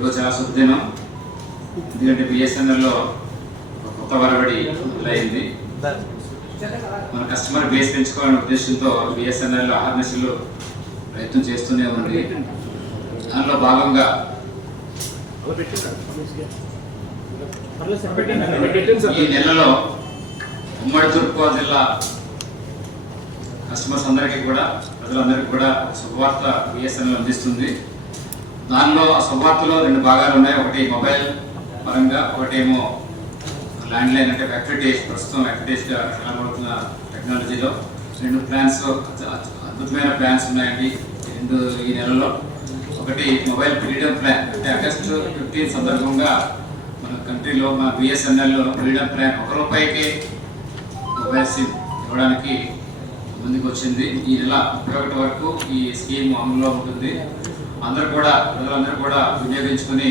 ఈరోజు చాలా శుభదినం. ఎందుకంటే బిఎస్ఎన్ఎల్లో కొత్త వరవడి మొదలైంది. మన కస్టమర్ బేస్ పెంచుకోవాలనే ఉద్దేశంతో బిఎస్ఎన్ఎల్ ఆర్ఎన్ఎస్లు ప్రయత్నం చేస్తూనే ఉంది. దానిలో భాగంగా ఈ నెలలో ఉమ్మడి తూర్పుగోదావరి జిల్లా కస్టమర్స్ అందరికీ కూడా, ప్రజలందరికీ కూడా శుభవార్త బిఎస్ఎన్ఎల్ అందిస్తుంది. దానిలో ఆ శుభవార్తలో రెండు భాగాలు ఉన్నాయి. ఒకటి మొబైల్ పరంగా, ఒకటేమో ల్యాండ్ లైన్ అంటే ఎఫ్టిటిహెచ్, ప్రస్తుతం ఎఫ్టిటిహెచ్గా కనబడుతున్న టెక్నాలజీలో రెండు ప్లాన్స్, అద్భుతమైన ప్లాన్స్ ఉన్నాయండి ఈ నెలలో. ఒకటి మొబైల్ ఫ్రీడమ్ ప్లాన్, అంటే ఆగస్టు 15 సందర్భంగా మన కంట్రీలో మన BSNL freedom plan ₹1 mobile SIM ఇవ్వడానికి ముందుకు వచ్చింది. ఈ నెల 31 వరకు ఈ స్కీమ్ అమలులో ఉంటుంది. ప్రజలందరూ కూడా వినియోగించుకుని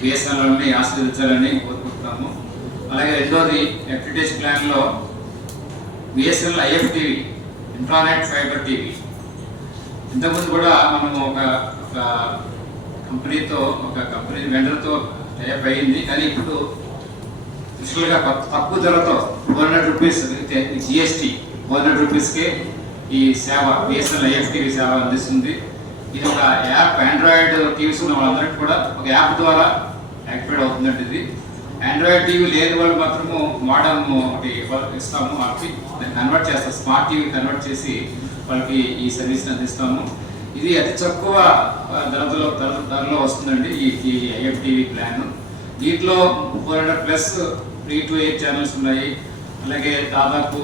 బిఎస్ఎన్ఎల్ని ఆశీర్వదించాలని కోరుకుంటున్నాము. అలాగే రెండోది ఎఫ్టిటిహెచ్ ప్లాన్లో బిఎస్ఎన్ఎల్ ఐఎఫ్టీవీ, ఇంట్రానెట్ ఫైబర్ టీవీ. ఇంతకుముందు కూడా మనము ఒక కంపెనీ వెండర్తో టైప్ అయింది. కానీ ఇప్పుడు స్పెషల్గా తక్కువ ధరతో ₹400 జిఎస్టీ ₹400కే ఈ సేవ బిఎస్ఎన్ఎల్ ఐఎఫ్టీవీ సేవ అందిస్తుంది. ఇది ఒక యాప్, ఆండ్రాయిడ్ టీవీస్ ఉన్న వాళ్ళందరికీ కూడా ఒక యాప్ ద్వారా యాక్టివేట్ అవుతుందండి. ఇది ఆండ్రాయిడ్ టీవీ లేని వాళ్ళు మాత్రము మోడర్న్ ఒకటి ఇస్తాము, వాళ్ళకి దాన్ని కన్వర్ట్ చేస్తాం, స్మార్ట్ టీవీ కన్వర్ట్ చేసి వాళ్ళకి ఈ సర్వీస్ని అందిస్తాము. ఇది అతి తక్కువ ధరలో వస్తుందండి ఈ ఐఎఫ్టీవీ ప్లాన్. దీంట్లో 400+ ఫ్రీ టు ఎయిర్ ఛానల్స్ ఉన్నాయి. అలాగే దాదాపు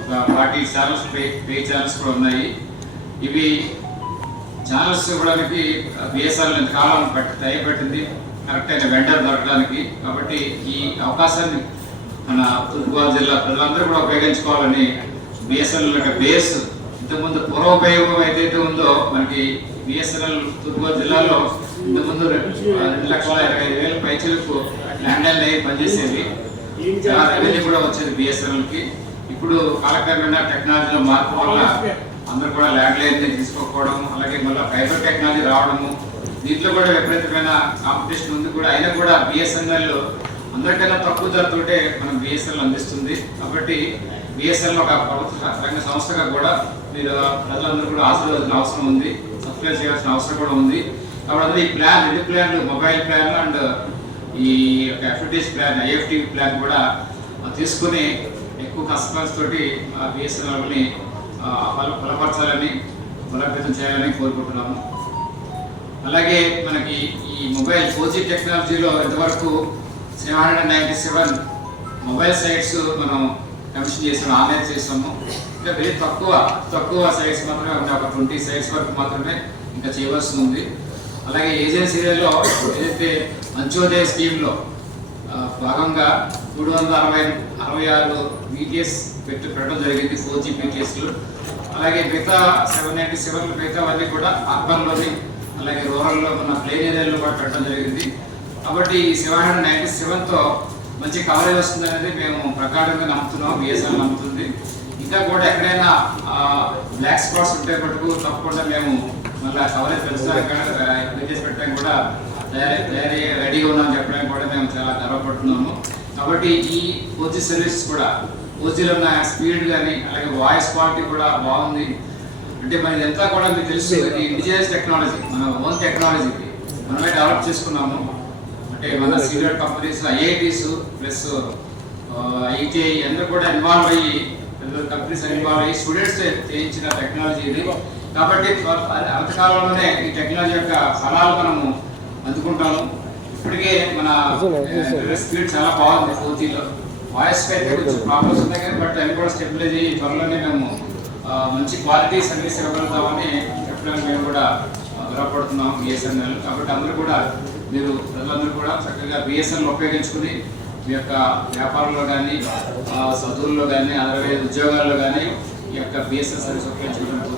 ఒక 40 ఛానల్స్ పే ఛానల్స్ కూడా ఉన్నాయి. ఇవి ఛానల్స్ ఇవ్వడానికి బిఎస్ఎన్ఎల్ ఎంతకాలం పట్టింది కరెక్ట్ అయిన వెండర్ దొరకడానికి. కాబట్టి ఈ అవకాశాన్ని మన తూర్పుగోదావరి జిల్లా ప్రజలందరూ కూడా ఉపయోగించుకోవాలని బిఎస్ఎన్ఎల్ యొక్క బేస్, ఇంతకుముందు పూర్వోపయోగం ఏదైతే ఉందో మనకి బిఎస్ఎన్ఎల్ తూర్పుగోదావరి జిల్లాలో ఇంతకుముందు 2,25,000 పైచలకు ల్యాండ్ లైన్ పనిచేసేది. చాలా రెవెన్యూ కూడా వచ్చేది బిఎస్ఎన్ఎల్కి. ఇప్పుడు కాలక్రమేణా టెక్నాలజీలో మార్పు వల్ల అందరూ కూడా ల్యాండ్ లైన్ తీసుకోకపోవడం, అలాగే మళ్ళీ ఫైబర్ టెక్నాలజీ రావడము, దీంట్లో కూడా విపరీతమైన కాంపిటీషన్ ఉంది కూడా. అయినా కూడా బిఎస్ఎన్ఎల్ అందరికన్నా తక్కువ ధరతోటే మనం బిఎస్ఎన్ఎల్ అందిస్తుంది. కాబట్టి బిఎస్ఎన్ఎల్ ఒక ప్రభుత్వ రంగ సంస్థగా కూడా మీరు ప్రజలందరూ కూడా ఆశీర్వదించిన అవసరం ఉంది, సబ్స్క్రైబ్ చేయాల్సిన అవసరం కూడా ఉంది. కాబట్టి ఈ ప్లాన్, రెండు ప్లాన్లు, మొబైల్ ప్లాన్ అండ్ ఈ యొక్క ఎఫ్టిహెచ్ ప్లాన్, ఐఎఫ్టీవీ ప్లాన్ కూడా తీసుకుని ఎక్కువ కస్టమర్స్ తోటి బిఎస్ఎన్ఎల్ని బలపరచాలని, బలోపేతం చేయాలని కోరుకుంటున్నాము. అలాగే మనకి ఈ మొబైల్ 4G టెక్నాలజీలో ఇంతవరకు 797 మొబైల్ సైట్స్ మనం కమిషన్ చేసాము, ఆన్లైన్ చేసాము. ఇంకా వెరీ తక్కువ సైట్స్ మాత్రమే ఉన్నాయి, ఒక 20 సైట్స్ వరకు మాత్రమే ఇంకా చేయవలసి ఉంది. అలాగే ఏజెన్సీలలో ఏదైతే అంత్యోదయ స్కీమ్లో భాగంగా 366 BTS పెట్టడం జరిగింది, 4G BTSలు. అలాగే మిగతా 797 మిగతావన్నీ కూడా అర్బన్లోని, అలాగే రూరల్లో ఉన్న ప్లెయిన్ ఏరియాలో కూడా పెట్టడం జరిగింది. కాబట్టి ఈ 797తో మంచి కవరేజ్ వస్తుంది అనేది మేము ప్రకారంగా నమ్ముతున్నాం, బిఎస్ఎన్ఎల్ నమ్ముతుంది. ఇంకా కూడా ఎక్కడైనా బ్లాక్ స్పాట్స్ ఉంటే మటుకు తప్పకుండా మేము మళ్ళీ కవరేజ్ పెంచడానికి పెట్టడానికి కూడా రెడీగా ఉన్నామని చెప్పడానికి కూడా మేము చాలా గర్వపడుతున్నాము. కాబట్టి ఈ 4G సర్వీసెస్ కూడా, 4Gలో ఉన్న స్పీడ్ కానీ అలాగే వాయిస్ క్వాలిటీ కూడా బాగుంది. అంటే మనది ఎంత కూడా మీకు తెలుసు, ఇది ఇండిజినస్ టెక్నాలజీ, మన ఓన్ టెక్నాలజీకి మనమే డెవలప్ చేసుకున్నాము. అంటే మన senior companies, IITs plus ITI అందరూ కూడా ఇన్వాల్వ్ అయ్యి, కంపెనీస్ ఇన్వాల్వ్ అయ్యి స్టూడెంట్స్ చేయించిన టెక్నాలజీ ఇది. కాబట్టి అంతకాలంలోనే ఈ టెక్నాలజీ యొక్క ఫలాలు మనము అందుకుంటాము. ఇప్పటికే మన స్పీడ్ చాలా బాగుంది 4Gలో. వాయిస్ అయితే కొంచెం ప్రాబ్లమ్స్ ఉన్నాయి కానీ బట్ అవి కూడా స్టెబిలైజ్ అయ్యి త్వరలోనే మేము మంచి క్వాలిటీ సర్వీస్ ఇవ్వగలుగుతామని చెప్పడానికి మేము కూడా గర్వపడుతున్నాం బిఎస్ఎన్ఎల్. కాబట్టి అందరూ కూడా, మీరు ప్రజలందరూ కూడా చక్కగా బిఎస్ఎన్ఎల్ ఉపయోగించుకుని మీ యొక్క వ్యాపారంలో కానీ, చదువుల్లో కానీ, అలాగే ఉద్యోగాల్లో కానీ ఈ యొక్క బిఎస్ఎన్ఎల్ సర్వీస్ ఉపయోగించుకుంటారు.